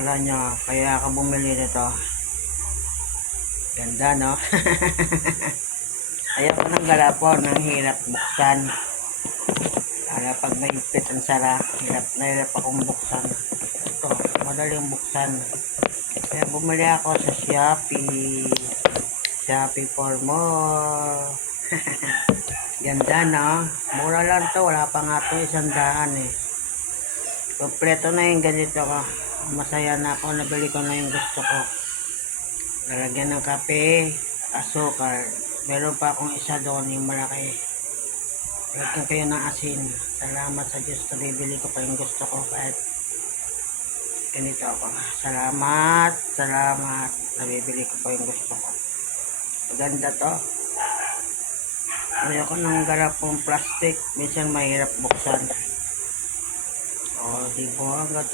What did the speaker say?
Alam nyo, kaya ako bumili nito. Ganda, no? Ayaw ko ng galapon, ang hirap buksan. Lalo pag mahigpit ang sara, hirap na hirap akong buksan. Ito, madaling buksan. Kaya bumili ako sa Shopee. Shopee for more. Ganda, no? Mura lang to, wala pa nga to 100 eh. Kompleto na yung ganito ko. Masaya na ako, nabili ko na yung gusto ko. Lalagyan ng kape, asukal. Meron pa akong isa doon, yung malaki. Lagyan kayo ng asin. Salamat sa Diyos, nabibili ko pa yung gusto ko. Kahit ganito ako. Salamat, salamat. Nabibili ko pa yung gusto ko. Maganda to. Ayoko ng galapong plastic. Minsan mahirap buksan. O, diba? Ang ganda.